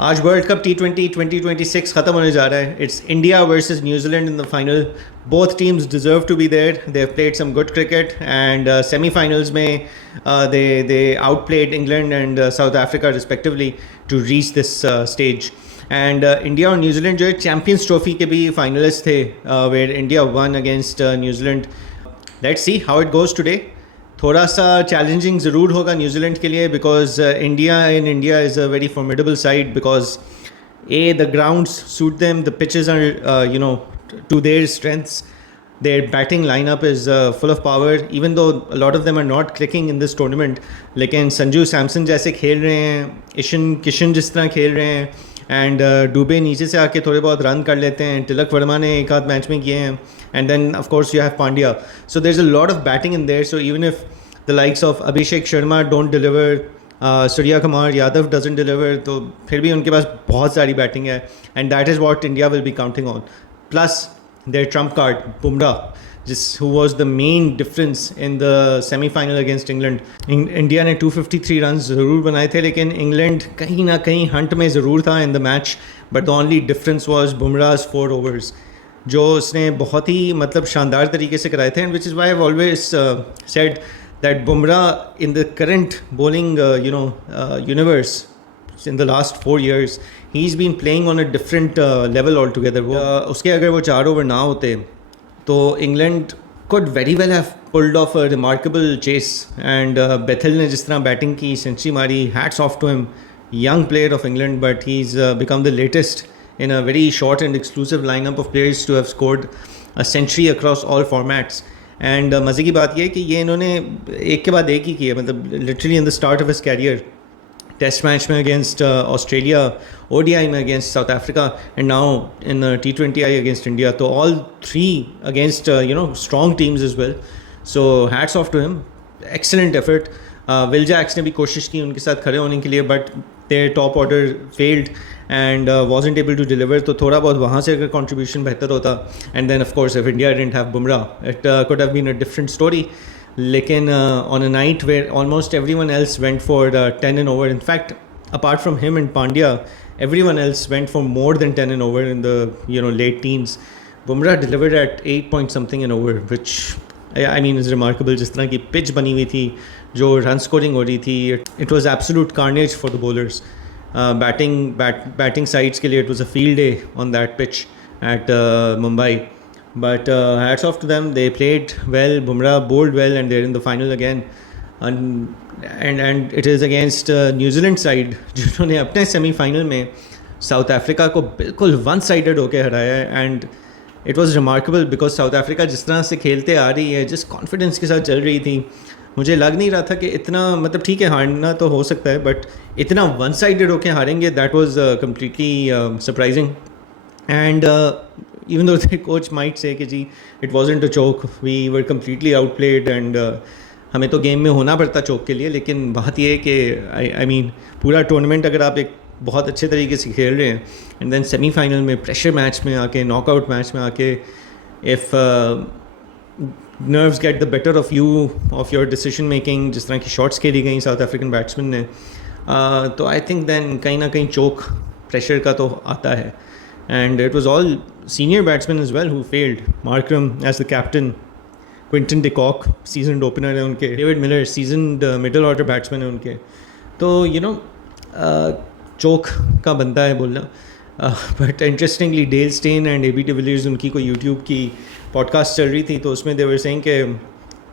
आज world cup T20 2026 ख़त्म होने जा रहा है. It's India versus New Zealand in the final. Both teams deserve to be there. They've played some good cricket, and semi-finals में they outplayed England and South Africa respectively to reach this stage. And India और New Zealand जो है Champions Trophy के भी finalists थे, where India won against New Zealand. Let's see how it goes today. थोड़ा सा challenging ज़रूर होगा न्यूजीलैंड के लिए because India is a very formidable side because the grounds suit them, the pitches are to their strengths, their batting lineup is full of power, even though a lot of them are not clicking in this tournament. लेकिन संजू सैमसन जैसे खेल रहे हैं, ईशन किशन जिस तरह खेल रहे हैं, एंड डुबे नीचे से आके थोड़े बहुत रन कर लेते हैं, तिलक वर्मा ने एक आध मैच में किए हैं, and then of course you have Pandya. So there is a lot of batting in there. So even if the likes of Abhishek Sharma don't deliver, Surya Kumar Yadav doesn't deliver, तो फिर भी उनके पास बहुत सारी बैटिंग है, and that is what India will be counting on. Plus their trump card, Bumrah, who was the main difference in the semi-final against England. India ने 253 runs ज़रूर बनाए थे, लेकिन England कहीं ना कहीं हंट में ज़रूर था in the match, but the only difference was Bumrah's 4 overs, जो उसने बहुत ही मतलब शानदार तरीके से कराए थे, and which is why I've always said that Bumrah in the current bowling universe in the last 4 years, he's been playing on a different level altogether. उसके अगर वो 4 ओवर ना होते तो England could very well have pulled off a remarkable chase, and Bethel ने जिस तरह batting की, सेंचुरी मारी, hats off to him. Young player of England, but he's become the latest in a very short and exclusive lineup of players to have scored a century across all formats. And मज़े की बात ये है कि ये इन्होंने एक के बाद एक ही किए, मतलब literally in the start of his career. Test match में against Australia, ODI में against South Africa, and now in T20I against India. So all three against strong teams as well. So hats off to him. Excellent effort. Will Jacks ने भी कोशिश की उनके साथ खड़े होने के लिए, but their top order failed and wasn't able to deliver. तो थोड़ा बहुत वहाँ से अगर contribution बेहतर होता, and then of course if India didn't have Bumrah, it could have been a different story. लेकिन on a night where almost everyone else went for 10 and over, in fact apart from him and Pandya, everyone else went for more than 10 and over in the late teens. Bumrah delivered at 8 point something and over, which I mean is remarkable. जिस तरह की pitch बनी हुई थी, जो run scoring हो रही थी, it was absolute carnage for the bowlers. Batting sides के लिए it was a field day on that pitch at Mumbai. But hats off to them. They played well. Bumrah bowled well, and they're in the final again. And it is against New Zealand side, जिन्होंने अपने semi-final में South Africa को बिल्कुल one-sided होके हराया है. And it was remarkable because South Africa जिस तरह से खेलते आ रही है, जिस confidence के साथ चल रही थी, मुझे लग नहीं रहा था कि इतना, मतलब ठीक है हारना तो हो सकता है, but इतना one-sided होके हारेंगे, that was completely surprising. And even though the coach might say कि जी it wasn't a choke, we were completely outplayed, and हमें तो गेम में होना पड़ता चोक के लिए, लेकिन बात ये है कि I mean पूरा टूर्नामेंट अगर आप एक बहुत अच्छे तरीके से खेल रहे हैं, एंड देन सेमीफाइनल में प्रेशर मैच में आके, नॉकआउट मैच में आके, if nerves get the better of you, of your decision making, जिस तरह की शॉट्स खेली गई साउथ अफ्रीकन बैट्समैन ने, तो आई थिंक देन कहीं ना कहीं चोक प्रेशर का तो आता है. And it was all senior batsmen as well who failed. Markram as the captain, Quinton de Kock seasoned opener है उनके, David Miller seasoned middle order batsman है उनके. तो चोक का बनता है बोलना. But interestingly Dale Steyn and AB de Villiers, उनकी कोई YouTube की podcast चल रही थी, तो उसमें they were saying कि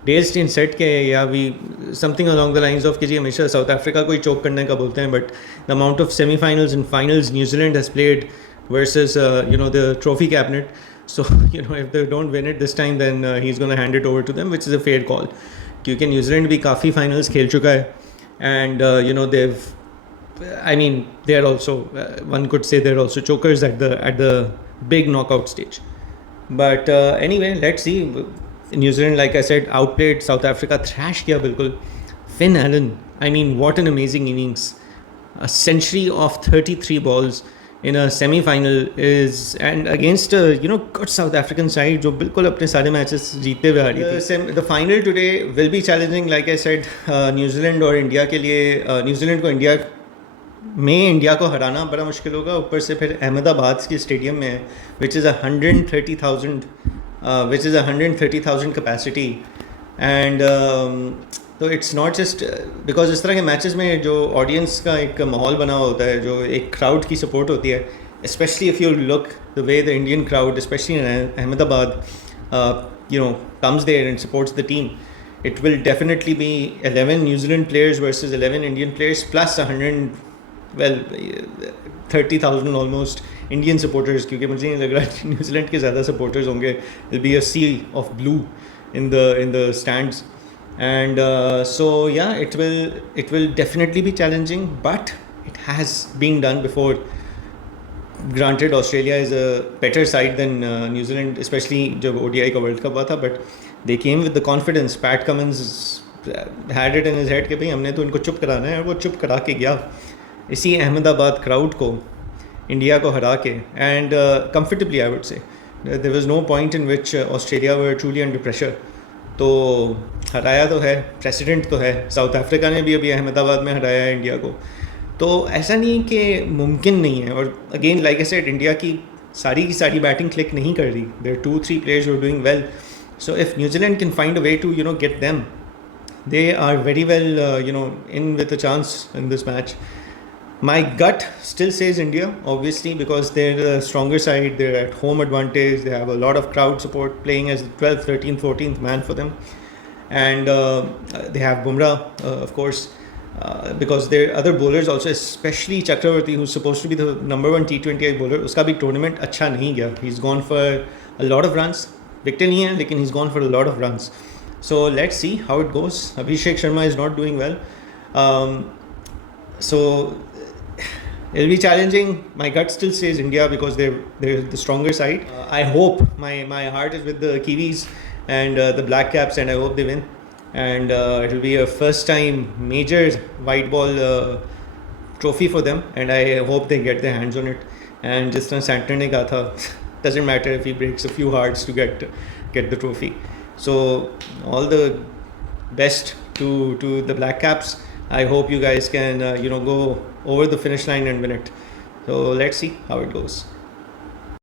Dale Steyn said कि we something along the lines of कि जी हमेशा South Africa को ही चोक करने का बोलते हैं, but the amount of semi-finals and finals New Zealand has played versus the trophy cabinet, so if they don't win it this time, then he's going to hand it over to them, which is a fair call, क्योंकि New Zealand भी काफ़ी finals खेल चुका है, and they're also one could say they're also chokers at the big knockout stage. But anyway, let's see. New Zealand, like I said, outplayed South Africa, thrash किया बिल्कुल. Finn Allen, I mean what an amazing innings, a century of 33 balls in a semi-final is, and against a good South African side जो बिल्कुल अपने सारे matches जीतते हुए आ रही थी. The final today will be challenging, like I said. New Zealand और India के लिए, न्यूजीलैंड को इंडिया में इंडिया को हराना बड़ा मुश्किल होगा, ऊपर से फिर अहमदाबाद के स्टेडियम में है विच इज़ 130,000 कैपेसिटी एंड तो इट्स नॉट जस्ट बिकॉज इस तरह के मैचेस में जो ऑडियंस का एक माहौल बना हुआ होता है, जो एक क्राउड की सपोर्ट होती है, especially if you look the way the Indian crowd, especially in Ahmedabad, comes there and supports the team, it will definitely be 11 New Zealand players versus 11 Indian players plus 30,000 almost Indian supporters, क्योंकि मुझे नहीं लग रहा कि New Zealand के ज़्यादा supporters होंगे. It'll be a sea of blue in the stands, and so yeah, it will definitely be challenging, but it has been done before. Granted, Australia is a better side than New Zealand, especially जब ODI का World Cup हुआ था, but they came with the confidence. Pat Cummins had it in his head कि भाई हमने तो इनको चुप कराना है, और वो चुप करा के गया इसी अहमदाबाद क्राउड को, इंडिया को हरा के, and comfortably I would say. There was no point in which Australia were truly under pressure. तो हराया तो है, प्रेसिडेंट तो है. साउथ अफ्रीका ने भी अभी अहमदाबाद में हराया है इंडिया को. तो ऐसा नहीं कि मुमकिन नहीं है. और again like I said, India की सारी बैटिंग क्लिक नहीं कर रही. There 2-3 players who are doing well. So if New Zealand can find a way to get them, they are very well in with a chance in this match. My gut still says India, obviously, because they're the stronger side. They're at home advantage. They have a lot of crowd support, playing as the 12th, 13th, 14th man for them. And they have Bumrah, of course, because their other bowlers also, especially Chakravarti, who's supposed to be the number 1 T20 bowler, uska bhi tournament अच्छा नहीं गया. He's gone for a lot of runs. Victor नहीं है, लेकिन he's gone for a lot of runs. So let's see how it goes. Abhishek Sharma is not doing well. So it'll be challenging. My gut still says India because they're the stronger side. I hope, my heart is with the Kiwis and the Black Caps, and I hope they win. And it'll be a first time major white ball trophy for them, and I hope they get their hands on it. And just as Santner ne kaha tha, doesn't matter if he breaks a few hearts to get the trophy. So all the best to the Black Caps. I hope you guys can go over the finish line and win it. So let's see how it goes.